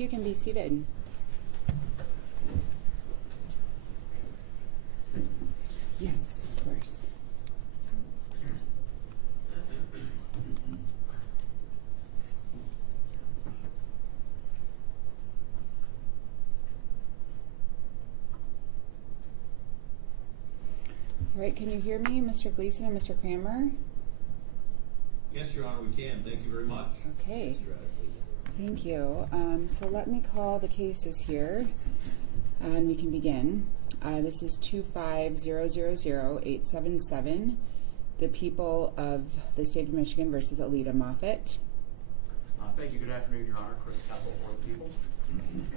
you can be seated. Yes, of course. All right, can you hear me, Mr. Gleason and Mr. Kramer? Yes, Your Honor, we can. Thank you very much. Okay. Thank you. So let me call the cases here, and we can begin. This is 2500877, the people of the state of Michigan versus Aleta Moffitt. Thank you. Good afternoon, Your Honor. Chris Kessel for the people.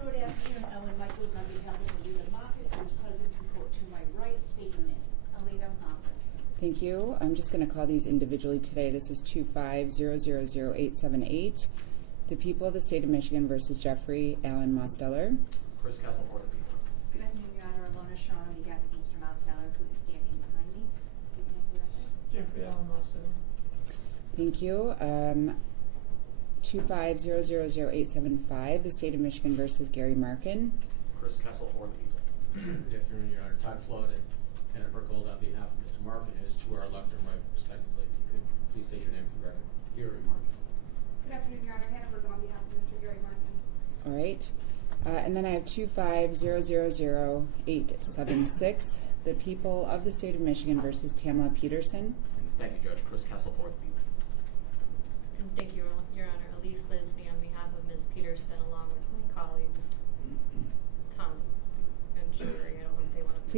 Good afternoon, Ellen Michaels on behalf of Aleta Moffitt, who is present in court to my right. State your name. Aleta Moffitt. Thank you. I'm just going to call these individually today. This is 2500878, the people of the state of Michigan versus Jeffrey Allen Mosteller. Chris Kessel for the people. Good afternoon, Your Honor. Alona Shawn on behalf of Mr. Mosteller, who is standing behind me. So you can have the record. Jeffrey Allen Mosteller. Thank you. 2500875, the state of Michigan versus Gary Marken. Chris Kessel for the people. Good afternoon, Your Honor. Todd Flood and Hannah Burkgold on behalf of Mr. Marken, who is to our left and right, respectively. If you could please state your name for the record. Gary Marken. Good afternoon, Your Honor. Hannah Burkgold on behalf of Mr. Gary Marken. All right. And then I have 2500876, the people of the state of Michigan versus Tamela Peterson. Thank you, Judge. Chris Kessel for the people. And thank you, Your Honor. Elise Lisney on behalf of Ms. Peterson, along with my colleagues, Tom and Sherry. I don't know if they want to.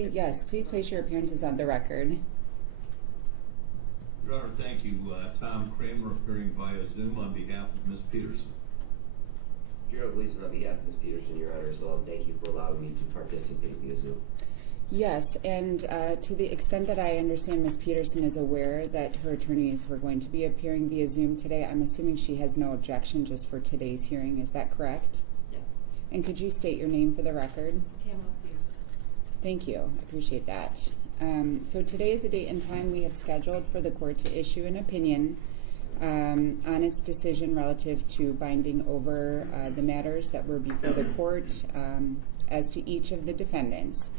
Please place your appearances on the record. Your Honor, thank you. Tom Kramer appearing via Zoom on behalf of Ms. Peterson. Gerald Gleason on behalf of Ms. Peterson, Your Honor, as well. Thank you for allowing me to participate via Zoom. Yes, and to the extent that I understand Ms. Peterson is aware that her attorneys were going to be appearing via Zoom today, I'm assuming she has no objection just for today's hearing. Is that correct? Yes. And could you state your name for the record? Tamela Peterson. Thank you. I appreciate that. So today is the date and time we have scheduled for the court to issue an opinion on its decision relative to binding over the matters that were before the court as to each of the defendants.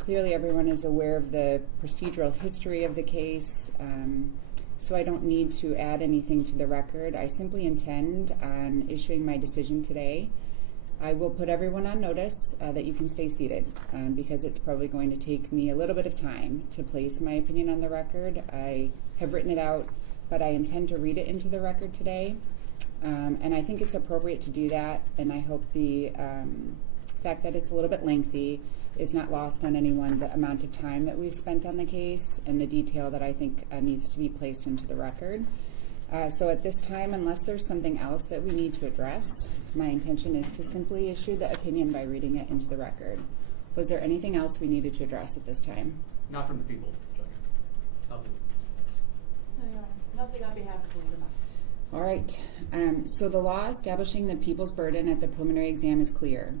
Clearly everyone is aware of the procedural history of the case, so I don't need to add anything to the record. I simply intend on issuing my decision today. I will put everyone on notice that you can stay seated because it's probably going to take me a little bit of time to place my opinion on the record. I have written it out, but I intend to read it into the record today, and I think it's appropriate to do that, and I hope the fact that it's a little bit lengthy is not lost on anyone, the amount of time that we've spent on the case and the detail that I think needs to be placed into the record. So at this time, unless there's something else that we need to address, my intention is to simply issue the opinion by reading it into the record. Was there anything else we needed to address at this time? Not from the people, Judge. Nothing. No, Your Honor. Nothing on behalf of Aleta Moffitt. All right. So the law establishing the people's burden at the preliminary exam is clear.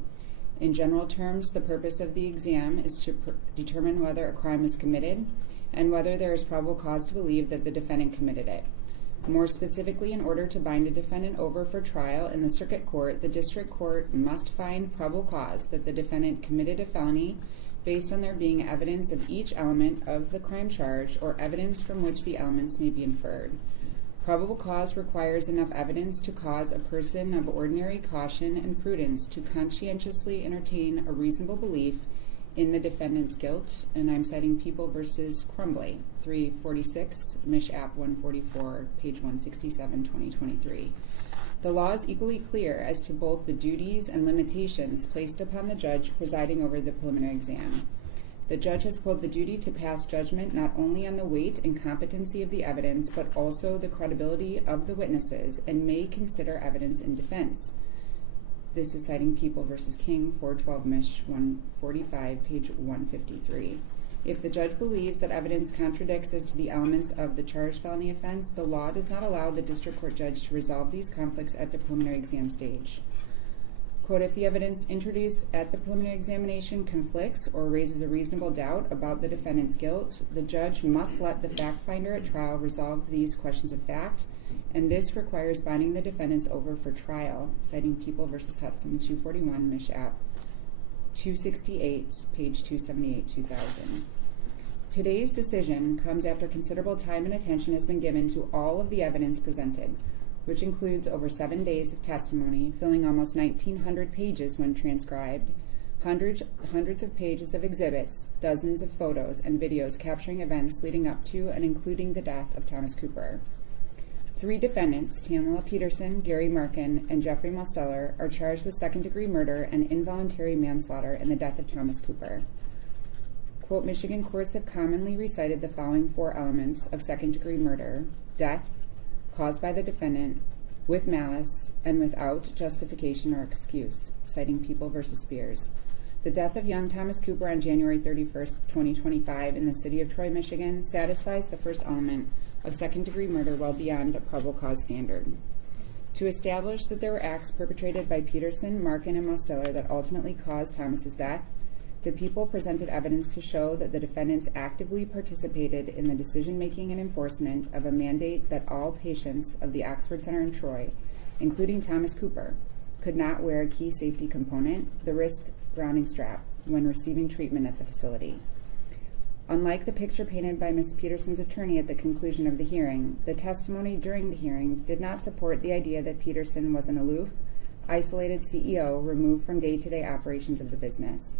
In general terms, the purpose of the exam is to determine whether a crime was committed and whether there is probable cause to believe that the defendant committed it. More specifically, in order to bind a defendant over for trial in the circuit court, the district court must find probable cause that the defendant committed a felony based on there being evidence of each element of the crime charge or evidence from which the elements may be inferred. Probable cause requires enough evidence to cause a person of ordinary caution and prudence to conscientiously entertain a reasonable belief in the defendant's guilt, and I'm citing People versus Crumbly, 346, Mich. App 144, page 167, 2023. The law is equally clear as to both the duties and limitations placed upon the judge presiding over the preliminary exam. The judge has, quote, the duty to pass judgment not only on the weight and competency of the evidence, but also the credibility of the witnesses, and may consider evidence in defense. This is citing People versus King, 412 Mich. 145, page 153. If the judge believes that evidence contradicts as to the elements of the charged felony offense, the law does not allow the district court judge to resolve these conflicts at the preliminary exam stage. Quote, if the evidence introduced at the preliminary examination conflicts or raises a reasonable doubt about the defendant's guilt, the judge must let the fact finder at trial resolve these questions of fact and this requires binding the defendants over for trial, citing People v. Hudson, 241, Mich. App. 268, page 278, 2000. Today's decision comes after considerable time and attention has been given to all of the evidence presented, which includes over 7 days of testimony, filling almost 1,900 pages when transcribed, hundreds of pages of exhibits, dozens of photos and videos capturing events leading up to and including the death of Thomas Cooper. 3 defendants, Tamela Peterson, Gary Marken, and Jeffrey Mosteller, are charged with second-degree murder and involuntary manslaughter in the death of Thomas Cooper. Quote, Michigan courts have commonly recited the following 4 elements of second-degree murder: death, caused by the defendant, with malice, and without justification or excuse, citing People v. Spears. The death of young Thomas Cooper on January 31st, 2025 in the city of Troy, Michigan satisfies the first element of second-degree murder well beyond a probable cause standard. To establish that there were acts perpetrated by Peterson, Marken, and Mosteller that ultimately caused Thomas's death, the People presented evidence to show that the defendants actively participated in the decision-making and enforcement of a mandate that all patients of the Oxford Center in Troy, including Thomas Cooper, could not wear a key safety component, the wrist grounding strap, when receiving treatment at the facility. Unlike the picture painted by Ms. Peterson's attorney at the conclusion of the hearing, the testimony during the hearing did not support the idea that Peterson was an aloof, isolated CEO removed from day-to-day operations of the business.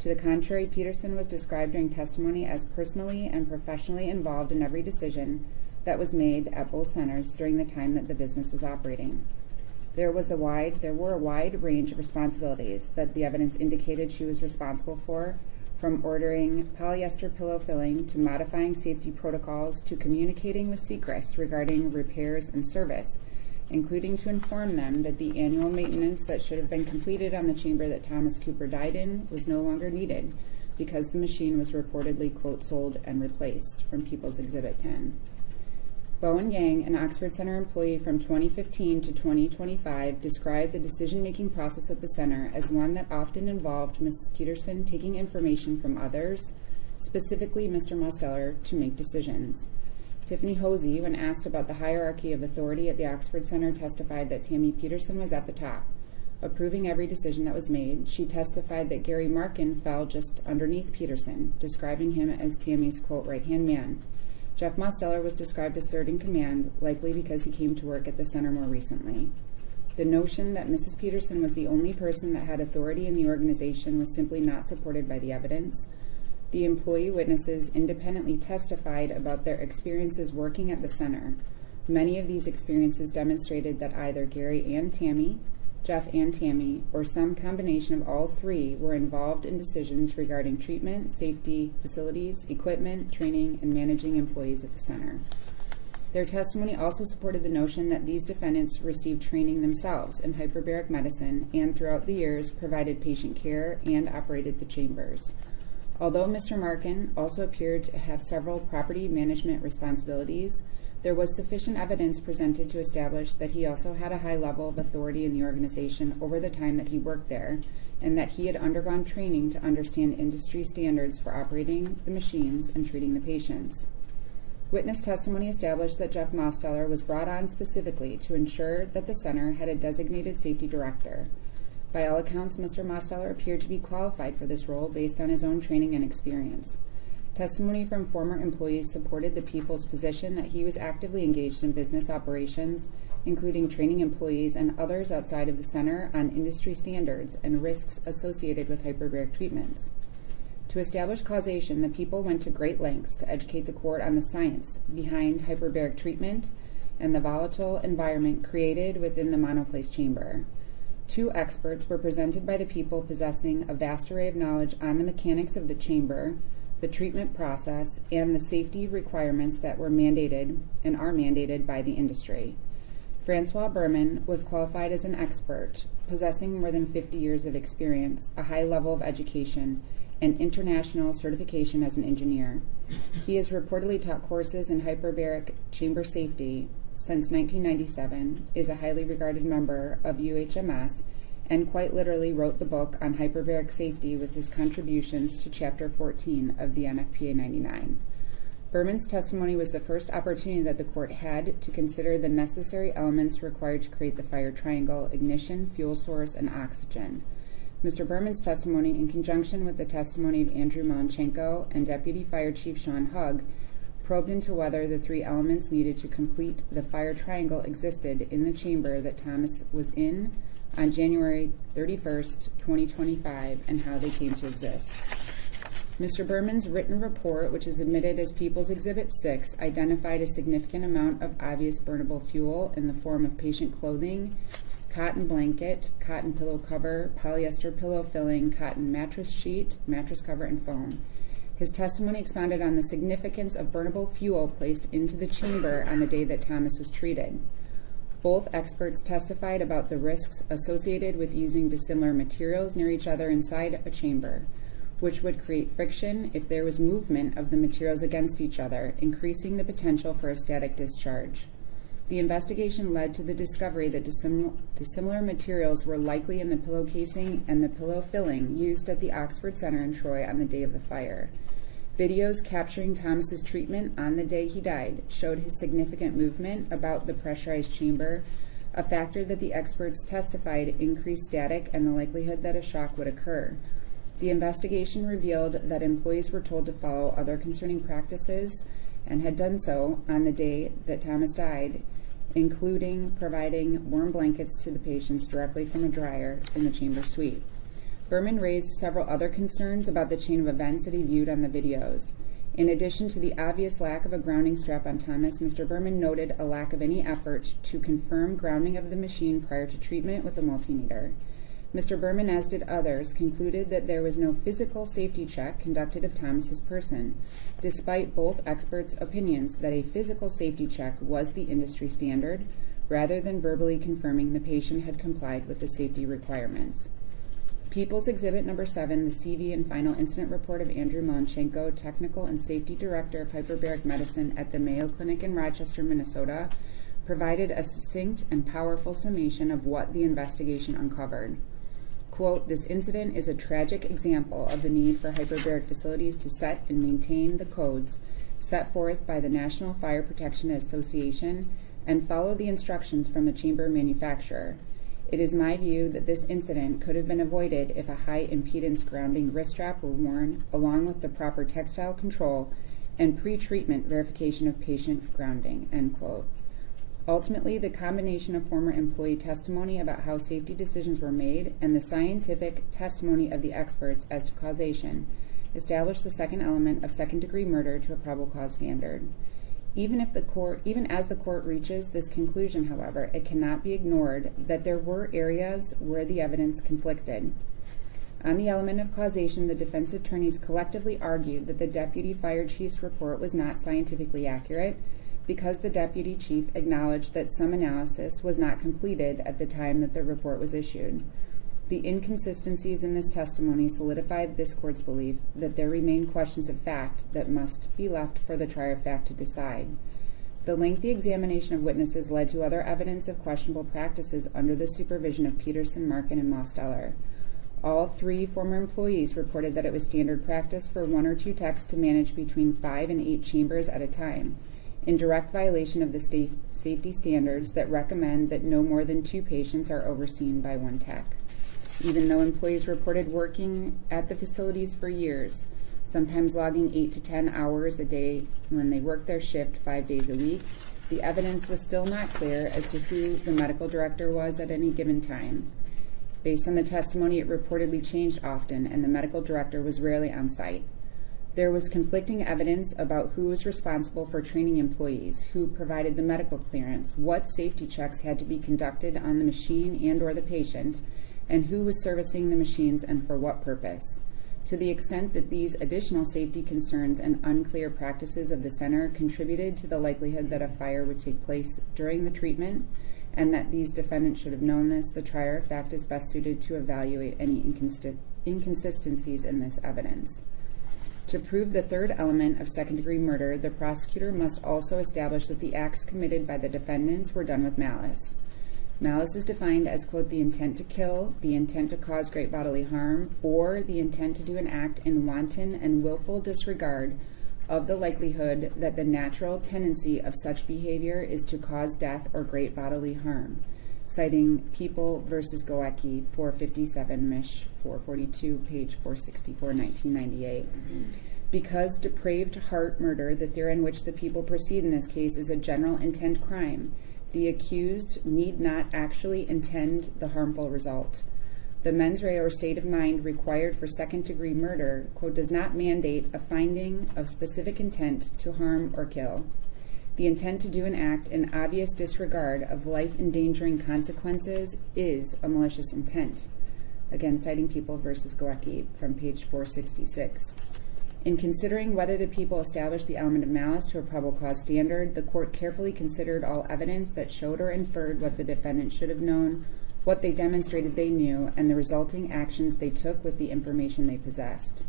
To the contrary, Peterson was described during testimony as personally and professionally involved in every decision that was made at both centers during the time that the business was operating. There were a wide range of responsibilities that the evidence indicated she was responsible for, from ordering polyester pillow filling to modifying safety protocols to communicating with Seacrest regarding repairs and service, including to inform them that the annual maintenance that should have been completed on the chamber that Thomas Cooper died in was no longer needed because the machine was reportedly, quote, sold and replaced, from People's Exhibit 10. Bowen Yang, an Oxford Center employee from 2015 to 2025, described the decision-making process at the center as one that often involved Ms. Peterson taking information from others, specifically Mr. Mosteller, to make decisions. Tiffany Hosey, when asked about the hierarchy of authority at the Oxford Center, testified that Tammy Peterson was at the top, approving every decision that was made. She testified that Gary Marken fell just underneath Peterson, describing him as Tammy's, quote, right-hand man. Jeff Mosteller was described as third in command, likely because he came to work at the center more recently. The notion that Mrs. Peterson was the only person that had authority in the organization was simply not supported by the evidence. The employee witnesses independently testified about their experiences working at the center. Many of these experiences demonstrated that either Gary and Tammy, Jeff and Tammy, or some combination of all 3 were involved in decisions regarding treatment, safety, facilities, equipment, training, and managing employees at the center. Their testimony also supported the notion that these defendants received training themselves in hyperbaric medicine and throughout the years provided patient care and operated the chambers. Although Mr. Marken also appeared to have several property management responsibilities, there was sufficient evidence presented to establish that he also had a high level of authority in the organization over the time that he worked there, and that he had undergone training to understand industry standards for operating the machines and treating the patients. Witness testimony established that Jeff Mosteller was brought on specifically to ensure that the center had a designated safety director. By all accounts, Mr. Mosteller appeared to be qualified for this role based on his own training and experience. Testimony from former employees supported the People's position that he was actively engaged in business operations, including training employees and others outside of the center on industry standards and risks associated with hyperbaric treatments. To establish causation, the People went to great lengths to educate the court on the science behind hyperbaric treatment and the volatile environment created within the monoplace chamber. 2 experts were presented by the People possessing a vast array of knowledge on the mechanics of the chamber, the treatment process, and the safety requirements that were mandated and are mandated by the industry. Francois Berman was qualified as an expert, possessing more than 50 years of experience, a high level of education, and international certification as an engineer. He has reportedly taught courses in hyperbaric chamber safety since 1997, is a highly regarded member of UHMS, and quite literally wrote the book on hyperbaric safety with his contributions to Chapter 14 of the NFPA 99. Berman's testimony was the first opportunity that the court had to consider the necessary elements required to create the fire triangle: ignition, fuel source, and oxygen. Mr. Berman's testimony, in conjunction with the testimony of Andrew Malenchenko and Deputy Fire Chief Sean Hugg, probed into whether the three elements needed to complete the fire triangle existed in the chamber that Thomas was in on January 31st, 2025, and how they came to exist. Mr. Berman's written report, which is admitted as People's Exhibit 6, identified a significant amount of obvious burnable fuel in the form of patient clothing, cotton blanket, cotton pillow cover, polyester pillow filling, cotton mattress sheet, mattress cover, and foam. His testimony expounded on the significance of burnable fuel placed into the chamber on the day that Thomas was treated. Both experts testified about the risks associated with using dissimilar materials near each other inside a chamber, which would create friction if there was movement of the materials against each other, increasing the potential for a static discharge. The investigation led to the discovery that dissimilar materials were likely in the pillow casing and the pillow filling used at the Oxford Center in Troy on the day of the fire. Videos capturing Thomas's treatment on the day he died showed his significant movement about the pressurized chamber, a factor that the experts testified increased static and the likelihood that a shock would occur. The investigation revealed that employees were told to follow other concerning practices and had done so on the day that Thomas died, including providing warm blankets to the patients directly from a dryer in the chamber suite. Berman raised several other concerns about the chain of events that he viewed on the videos. In addition to the obvious lack of a grounding strap on Thomas, Mr. Berman noted a lack of any effort to confirm grounding of the machine prior to treatment with a multimeter. Mr. Berman, as did others, concluded that there was no physical safety check conducted of Thomas's person, despite both experts' opinions that a physical safety check was the industry standard, rather than verbally confirming the patient had complied with the safety requirements. People's Exhibit Number 7, the CV and final incident report of Andrew Malenchenko, Technical and Safety Director of Hyperbaric Medicine at the Mayo Clinic in Rochester, Minnesota, provided a succinct and powerful summation of what the investigation uncovered. Quote, "This incident is a tragic example of the need for hyperbaric facilities to set and maintain the codes set forth by the National Fire Protection Association and follow the instructions from the chamber manufacturer. It is my view that this incident could have been avoided if a high impedance grounding wrist strap were worn along with the proper textile control and pre-treatment verification of patient grounding," end quote. Ultimately, the combination of former employee testimony about how safety decisions were made and the scientific testimony of the experts as to causation established the second element of second-degree murder to a probable cause standard. Even as the court reaches this conclusion, however, it cannot be ignored that there were areas where the evidence conflicted. On the element of causation, the defense attorneys collectively argued that the deputy fire chief's report was not scientifically accurate because the deputy chief acknowledged that some analysis was not completed at the time that the report was issued. The inconsistencies in this testimony solidified this court's belief that there remain questions of fact that must be left for the trier of fact to decide. The lengthy examination of witnesses led to other evidence of questionable practices under the supervision of Peterson, Marken, and Mosteller. All three former employees reported that it was standard practice for one or two techs to manage between 5 and 8 chambers at a time, in direct violation of the safety standards that recommend that no more than 2 patients are overseen by one tech. Even though employees reported working at the facilities for years, sometimes logging 8 to 10 hours a day when they worked their shift 5 days a week, the evidence was still not clear as to who the medical director was at any given time. Based on the testimony, it reportedly changed often, and the medical director was rarely on site. There was conflicting evidence about who was responsible for training employees, who provided the medical clearance, what safety checks had to be conducted on the machine and or the patient, and who was servicing the machines and for what purpose. To the extent that these additional safety concerns and unclear practices of the center contributed to the likelihood that a fire would take place during the treatment, and that these defendants should have known this, the trier of fact is best suited to evaluate any inconsistencies in this evidence. To prove the third element of second-degree murder, the prosecutor must also establish that the acts committed by the defendants were done with malice. Malice is defined as, quote, the intent to kill, the intent to cause great bodily harm, or the intent to do an act in wanton and willful disregard of the likelihood that the natural tendency of such behavior is to cause death or great bodily harm, citing People versus Goecki, 457, Mish 442, page 464, 1998. Because depraved heart murder, the theory on which the people proceed in this case, is a general intent crime, the accused need not actually intend the harmful result. The mens rea or state of mind required for second-degree murder, quote, does not mandate a finding of specific intent to harm or kill. The intent to do an act in obvious disregard of life-endangering consequences is a malicious intent. Again, citing People versus Goecki from page 466. In considering whether the people established the element of malice to a probable cause standard, the court carefully considered all evidence that showed or inferred what the defendant should have known, what they demonstrated they knew, and the resulting actions they took with the information they possessed.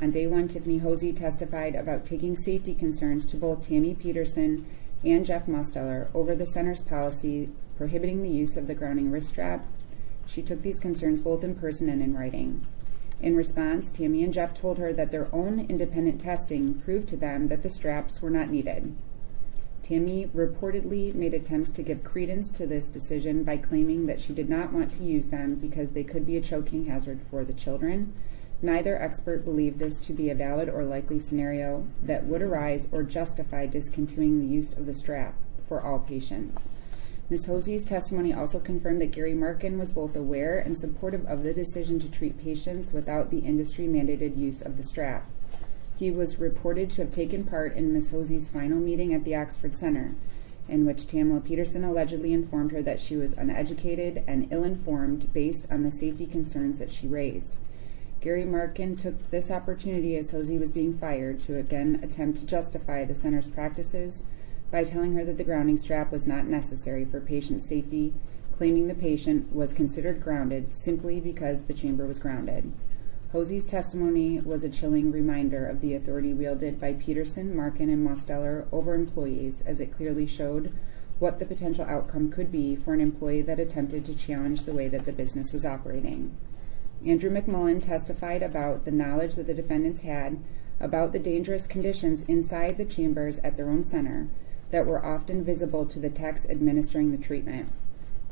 On day one, Tiffany Hosey testified about taking safety concerns to both Tammy Peterson and Jeff Mosteller over the center's policy prohibiting the use of the grounding wrist strap. She took these concerns both in person and in writing. In response, Tammy and Jeff told her that their own independent testing proved to them that the straps were not needed. Tammy reportedly made attempts to give credence to this decision by claiming that she did not want to use them because they could be a choking hazard for the children. Neither expert believed this to be a valid or likely scenario that would arise or justify discontinuing the use of the strap for all patients. Ms. Hosey's testimony also confirmed that Gary Marken was both aware and supportive of the decision to treat patients without the industry-mandated use of the strap. He was reported to have taken part in Ms. Hosey's final meeting at the Oxford Center, in which Tamela Peterson allegedly informed her that she was uneducated and ill-informed based on the safety concerns that she raised. Gary Marken took this opportunity as Hosey was being fired to again attempt to justify the center's practices by telling her that the grounding strap was not necessary for patient safety, claiming the patient was considered grounded simply because the chamber was grounded. Hosey's testimony was a chilling reminder of the authority wielded by Peterson, Marken, and Mosteller over employees, as it clearly showed what the potential outcome could be for an employee that attempted to challenge the way that the business was operating. Andrew McMullen testified about the knowledge that the defendants had about the dangerous conditions inside the chambers at their own center that were often visible to the techs administering the treatment.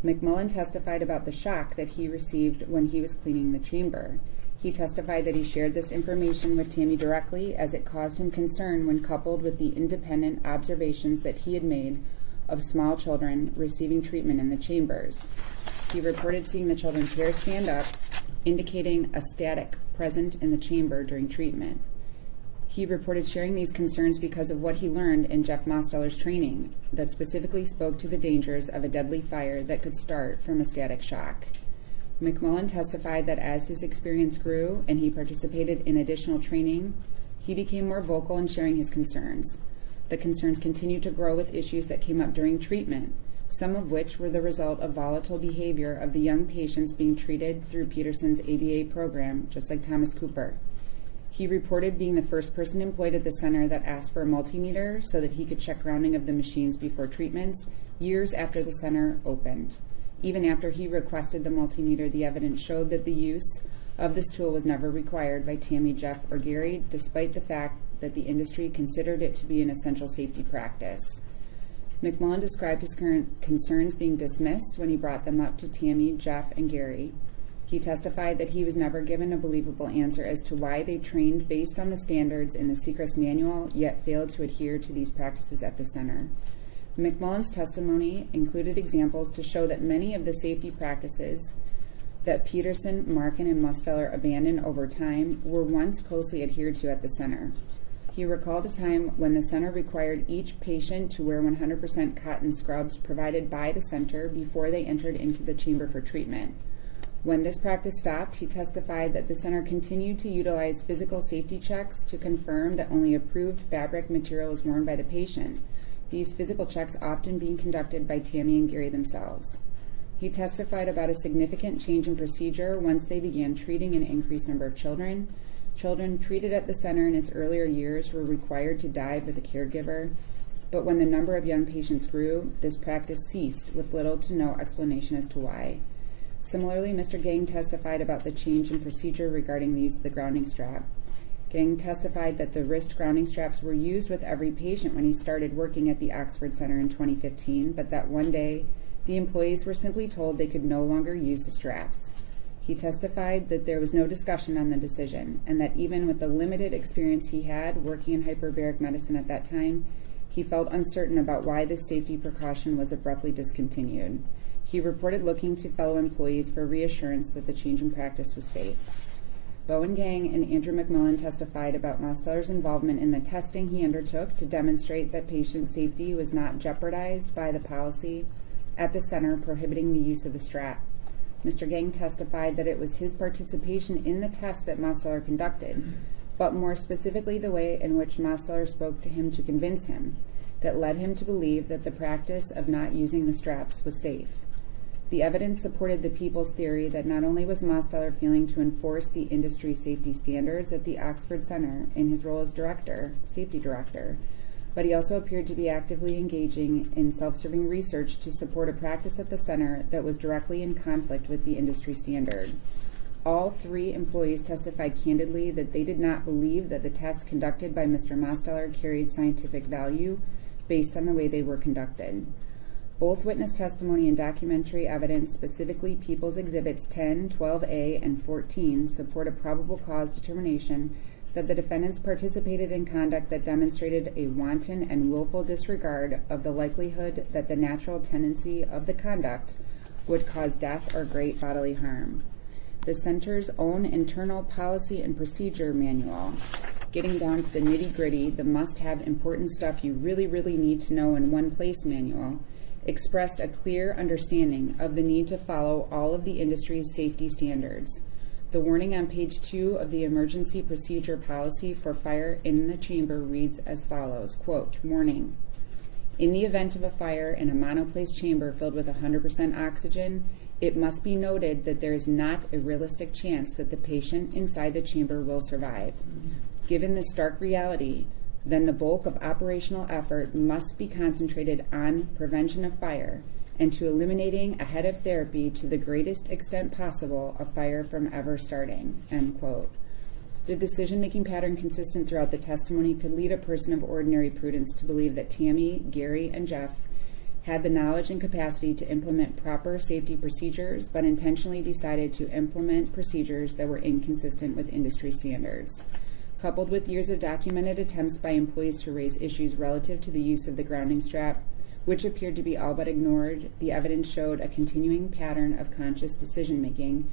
McMullen testified about the shock that he received when he was cleaning the chamber. He testified that he shared this information with Tammy directly, as it caused him concern when coupled with the independent observations that he had made of small children receiving treatment in the chambers. He reported seeing the children's hair stand up, indicating a static present in the chamber during treatment. He reported sharing these concerns because of what he learned in Jeff Mosteller's training that specifically spoke to the dangers of a deadly fire that could start from a static shock. McMullen testified that as his experience grew and he participated in additional training, he became more vocal in sharing his concerns. The concerns continued to grow with issues that came up during treatment, some of which were the result of volatile behavior of the young patients being treated through Peterson's ABA program, just like Thomas Cooper. He reported being the first person employed at the center that asked for a multimeter so that he could check grounding of the machines before treatments years after the center opened. Even after he requested the multimeter, the evidence showed that the use of this tool was never required by Tammy, Jeff, or Gary, despite the fact that the industry considered it to be an essential safety practice. McMullen described his current concerns being dismissed when he brought them up to Tammy, Jeff, and Gary. He testified that he was never given a believable answer as to why they trained based on the standards in the Secrets Manual, yet failed to adhere to these practices at the center. McMullen's testimony included examples to show that many of the safety practices that Peterson, Marken, and Mosteller abandoned over time were once closely adhered to at the center. He recalled a time when the center required each patient to wear 100% cotton scrubs provided by the center before they entered into the chamber for treatment. When this practice stopped, he testified that the center continued to utilize physical safety checks to confirm that only approved fabric material was worn by the patient, these physical checks often being conducted by Tammy and Gary themselves. He testified about a significant change in procedure once they began treating an increased number of children. Children treated at the center in its earlier years were required to dive with a caregiver, but when the number of young patients grew, this practice ceased with little to no explanation as to why. Similarly, Mr. Gang testified about the change in procedure regarding the use of the grounding strap. Gang testified that the wrist grounding straps were used with every patient when he started working at the Oxford Center in 2015, but that one day the employees were simply told they could no longer use the straps. He testified that there was no discussion on the decision, and that even with the limited experience he had working in hyperbaric medicine at that time, he felt uncertain about why this safety precaution was abruptly discontinued. He reported looking to fellow employees for reassurance that the change in practice was safe. Bowen Gang and Andrew McMillan testified about Mosteller's involvement in the testing he undertook to demonstrate that patient safety was not jeopardized by the policy at the center prohibiting the use of the strap. Mr. Gang testified that it was his participation in the test that Mosteller conducted, but more specifically the way in which Mosteller spoke to him to convince him, that led him to believe that the practice of not using the straps was safe. The evidence supported the people's theory that not only was Mosteller failing to enforce the industry safety standards at the Oxford Center in his role as safety director, but he also appeared to be actively engaging in self-serving research to support a practice at the center that was directly in conflict with the industry standard. All 3 employees testified candidly that they did not believe that the tests conducted by Mr. Mosteller carried scientific value based on the way they were conducted. Both witness testimony and documentary evidence, specifically People's Exhibits 10, 12A, and 14, support a probable cause determination that the defendants participated in conduct that demonstrated a wanton and willful disregard of the likelihood that the natural tendency of the conduct would cause death or great bodily harm. The center's own internal policy and procedure manual, getting down to the nitty-gritty, the must-have important stuff you really, really need to know in one place manual, expressed a clear understanding of the need to follow all of the industry's safety standards. The warning on page 2 of the emergency procedure policy for fire in the chamber reads as follows, quote, "Warning. In the event of a fire in a monoplace chamber filled with 100% oxygen, it must be noted that there is not a realistic chance that the patient inside the chamber will survive. Given this stark reality, then the bulk of operational effort must be concentrated on prevention of fire and to eliminating ahead of therapy to the greatest extent possible a fire from ever starting," end quote. The decision-making pattern consistent throughout the testimony could lead a person of ordinary prudence to believe that Tammy, Gary, and Jeff had the knowledge and capacity to implement proper safety procedures, but intentionally decided to implement procedures that were inconsistent with industry standards. Coupled with years of documented attempts by employees to raise issues relative to the use of the grounding strap, which appeared to be all but ignored, the evidence showed a continuing pattern of conscious decision-making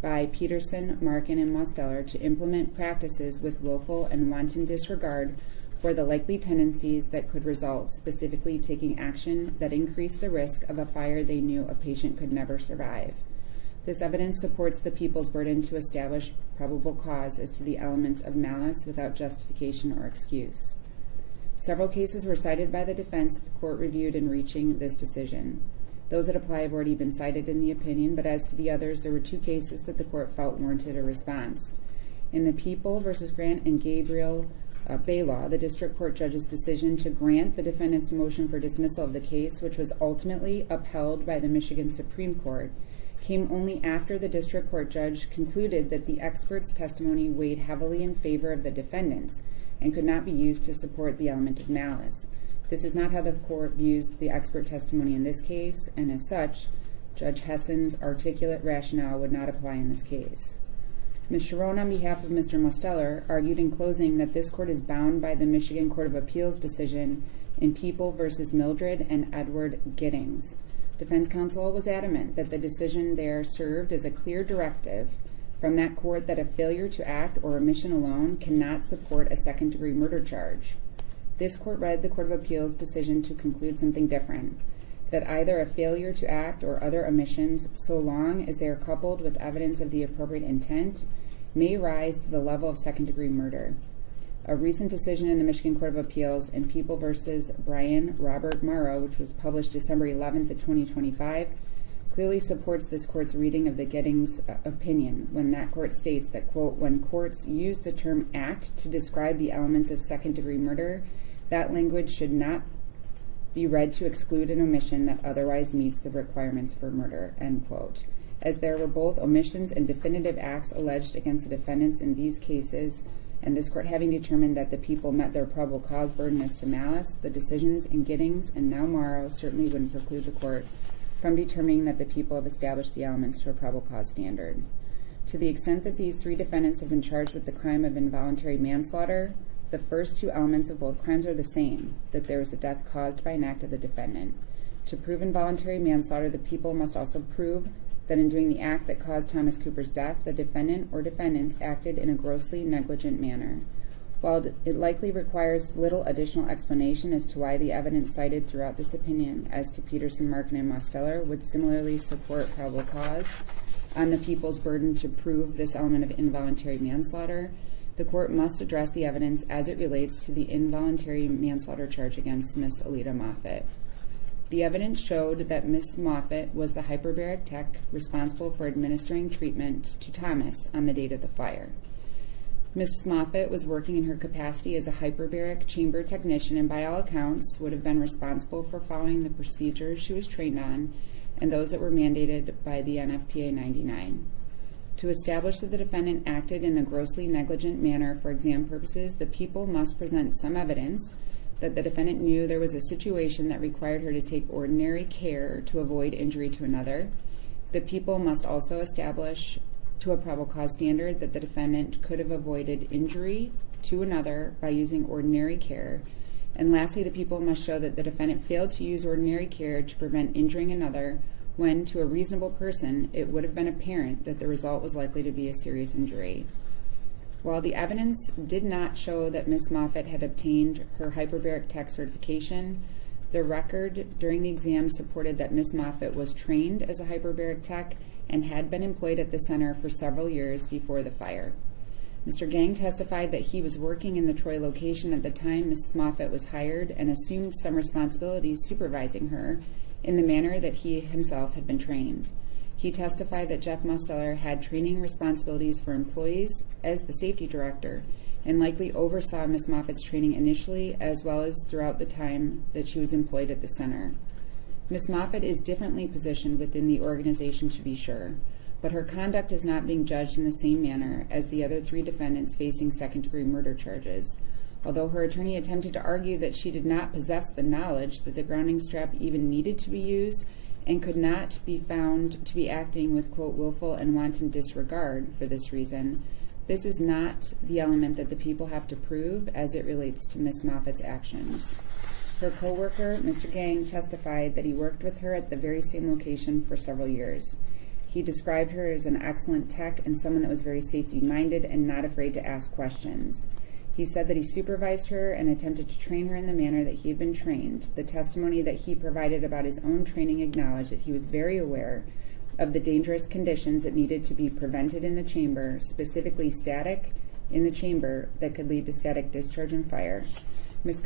by Peterson, Marken, and Mosteller to implement practices with willful and wanton disregard for the likely tendencies that could result, specifically taking action that increased the risk of a fire they knew a patient could never survive. This evidence supports the people's burden to establish probable cause as to the elements of malice without justification or excuse. Several cases were cited by the defense that the court reviewed in reaching this decision. Those that apply have already been cited in the opinion, but as to the others, there were 2 cases that the court felt warranted a response. In the People v. Grant and Gabriel Baylaw, the district court judge's decision to grant the defendant's motion for dismissal of the case, which was ultimately upheld by the Michigan Supreme Court, came only after the district court judge concluded that the expert's testimony weighed heavily in favor of the defendants and could not be used to support the element of malice. This is not how the court views the expert testimony in this case, and as such, Judge Hessen's articulate rationale would not apply in this case. Ms. Sharon, on behalf of Mr. Mosteller, argued in closing that this court is bound by the Michigan Court of Appeals decision in People v. Mildred and Edward Giddings. Defense counsel was adamant that the decision there served as a clear directive from that court that a failure to act or omission alone cannot support a second-degree murder charge. This court read the Court of Appeals decision to conclude something different, that either a failure to act or other omissions, so long as they are coupled with evidence of the appropriate intent, may rise to the level of second-degree murder. A recent decision in the Michigan Court of Appeals in People v. Brian Robert Morrow, which was published December 11th of 2025, clearly supports this court's reading of the Giddings opinion when that court states that, quote, "When courts use the term act to describe the elements of second-degree murder, that language should not be read to exclude an omission that otherwise meets the requirements for murder," end quote. As there were both omissions and definitive acts alleged against the defendants in these cases, and this court having determined that the people met their probable cause burden as to malice, the decisions in Giddings and now Morrow certainly wouldn't preclude the court from determining that the people have established the elements to a probable cause standard. To the extent that these three defendants have been charged with the crime of involuntary manslaughter, the first two elements of both crimes are the same, that there was a death caused by an act of the defendant. To prove involuntary manslaughter, the people must also prove that in doing the act that caused Thomas Cooper's death, the defendant or defendants acted in a grossly negligent manner. While it likely requires little additional explanation as to why the evidence cited throughout this opinion as to Peterson, Marken, and Mosteller would similarly support probable cause on the people's burden to prove this element of involuntary manslaughter, the court must address the evidence as it relates to the involuntary manslaughter charge against Miss Aleta Moffitt. The evidence showed that Miss Moffett was the hyperbaric tech responsible for administering treatment to Thomas on the date of the fire. Miss Moffett was working in her capacity as a hyperbaric chamber technician and by all accounts would have been responsible for following the procedures she was trained on and those that were mandated by the NFPA 99. To establish that the defendant acted in a grossly negligent manner for exam purposes, the people must present some evidence that the defendant knew there was a situation that required her to take ordinary care to avoid injury to another. The people must also establish to a probable cause standard that the defendant could have avoided injury to another by using ordinary care. And lastly, the people must show that the defendant failed to use ordinary care to prevent injuring another when, to a reasonable person, it would have been apparent that the result was likely to be a serious injury. While the evidence did not show that Miss Moffett had obtained her hyperbaric tech certification, the record during the exam supported that Miss Moffett was trained as a hyperbaric tech and had been employed at the center for several years before the fire. Mr. Gang testified that he was working in the Troy location at the time Miss Moffett was hired and assumed some responsibilities supervising her in the manner that he himself had been trained. He testified that Jeff Mosteller had training responsibilities for employees as the safety director and likely oversaw Miss Moffett's training initially as well as throughout the time that she was employed at the center. Miss Moffett is differently positioned within the organization, to be sure, but her conduct is not being judged in the same manner as the other three defendants facing second-degree murder charges. Although her attorney attempted to argue that she did not possess the knowledge that the grounding strap even needed to be used and could not be found to be acting with, quote, willful and wanton disregard for this reason, this is not the element that the people have to prove as it relates to Miss Moffett's actions. Her co-worker, Mr. Gang, testified that he worked with her at the very same location for several years. He described her as an excellent tech and someone that was very safety-minded and not afraid to ask questions. He said that he supervised her and attempted to train her in the manner that he had been trained. The testimony that he provided about his own training acknowledged that he was very aware of the dangerous conditions that needed to be prevented in the chamber, specifically static in the chamber that could lead to static discharge and fire. Miss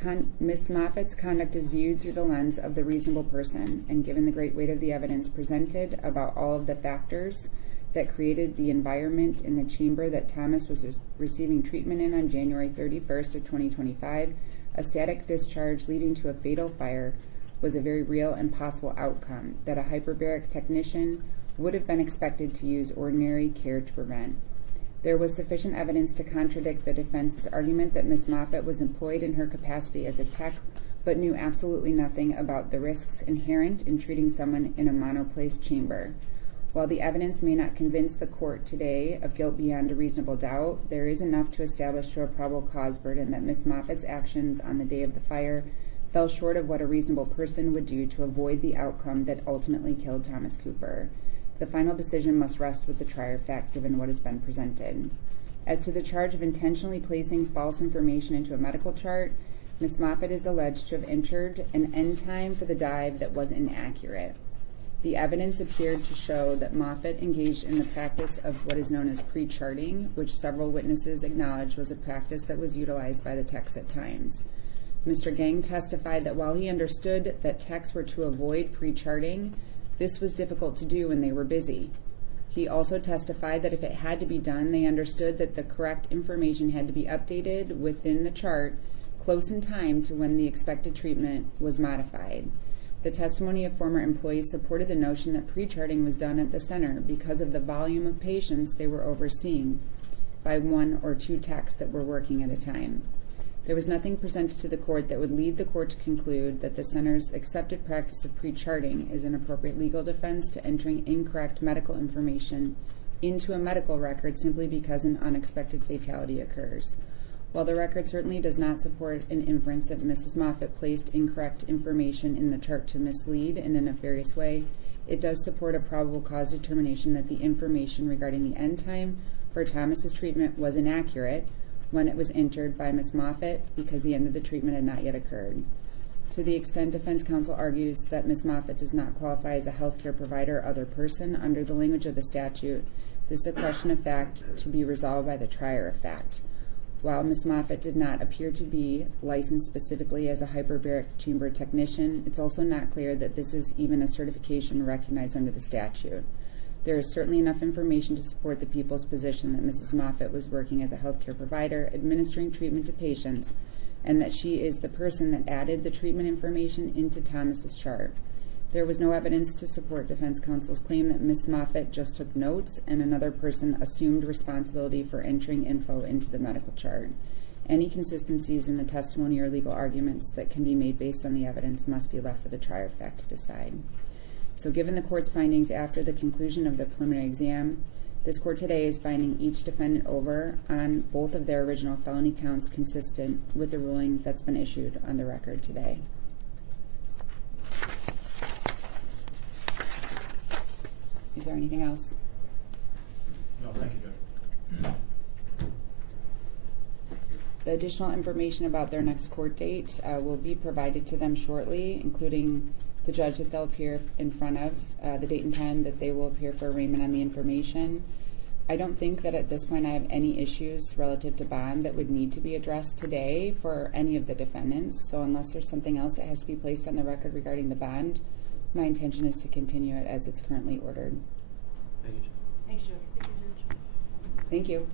Moffett's conduct is viewed through the lens of the reasonable person, and given the great weight of the evidence presented about all of the factors that created the environment in the chamber that Thomas was receiving treatment in on January 31st of 2025, a static discharge leading to a fatal fire was a very real and possible outcome that a hyperbaric technician would have been expected to use ordinary care to prevent. There was sufficient evidence to contradict the defense's argument that Miss Moffett was employed in her capacity as a tech, but knew absolutely nothing about the risks inherent in treating someone in a monoplace chamber. While the evidence may not convince the court today of guilt beyond a reasonable doubt, there is enough to establish to a probable cause burden that Miss Moffett's actions on the day of the fire fell short of what a reasonable person would do to avoid the outcome that ultimately killed Thomas Cooper. The final decision must rest with the trier of fact given what has been presented. As to the charge of intentionally placing false information into a medical chart, Miss Moffett is alleged to have entered an end time for the dive that was inaccurate. The evidence appeared to show that Moffett engaged in the practice of what is known as pre-charting, which several witnesses acknowledged was a practice that was utilized by the techs at times. Mr. Gang testified that while he understood that techs were to avoid pre-charting, this was difficult to do when they were busy. He also testified that if it had to be done, they understood that the correct information had to be updated within the chart close in time to when the expected treatment was modified. The testimony of former employees supported the notion that pre-charting was done at the center because of the volume of patients they were overseeing. by one or two texts that were working at a time. There was nothing presented to the court that would lead the court to conclude that the center's accepted practice of pre-charting is an appropriate legal defense to entering incorrect medical information into a medical record simply because an unexpected fatality occurs. While the record certainly does not support an inference that Mrs. Moffett placed incorrect information in the chart to mislead in a nefarious way, it does support a probable cause determination that the information regarding the end time for Thomas's treatment was inaccurate when it was entered by Ms. Moffett because the end of the treatment had not yet occurred. To the extent defense counsel argues that Ms. Moffett does not qualify as a healthcare provider or other person under the language of the statute, this is a question of fact to be resolved by the trier of fact. While Ms. Moffett did not appear to be licensed specifically as a hyperbaric chamber technician, it's also not clear that this is even a certification recognized under the statute. There is certainly enough information to support the people's position that Mrs. Moffett was working as a healthcare provider, administering treatment to patients, and that she is the person that added the treatment information into Thomas's chart. There was no evidence to support defense counsel's claim that Ms. Moffett just took notes and another person assumed responsibility for entering info into the medical chart. Any consistencies in the testimony or legal arguments that can be made based on the evidence must be left for the trier of fact to decide. So given the court's findings after the conclusion of the preliminary exam, this court today is finding each defendant over on both of their original felony counts consistent with the ruling that's been issued on the record today. Is there anything else? No, thank you, Judge. The additional information about their next court date will be provided to them shortly, including the judge that they'll appear in front of, the date and time that they will appear for arraignment on the information. I don't think that at this point I have any issues relative to bond that would need to be addressed today for any of the defendants. So unless there's something else that has to be placed on the record regarding the bond, my intention is to continue it as it's currently ordered. Thank you, Judge. Thanks, Judge. Thank you.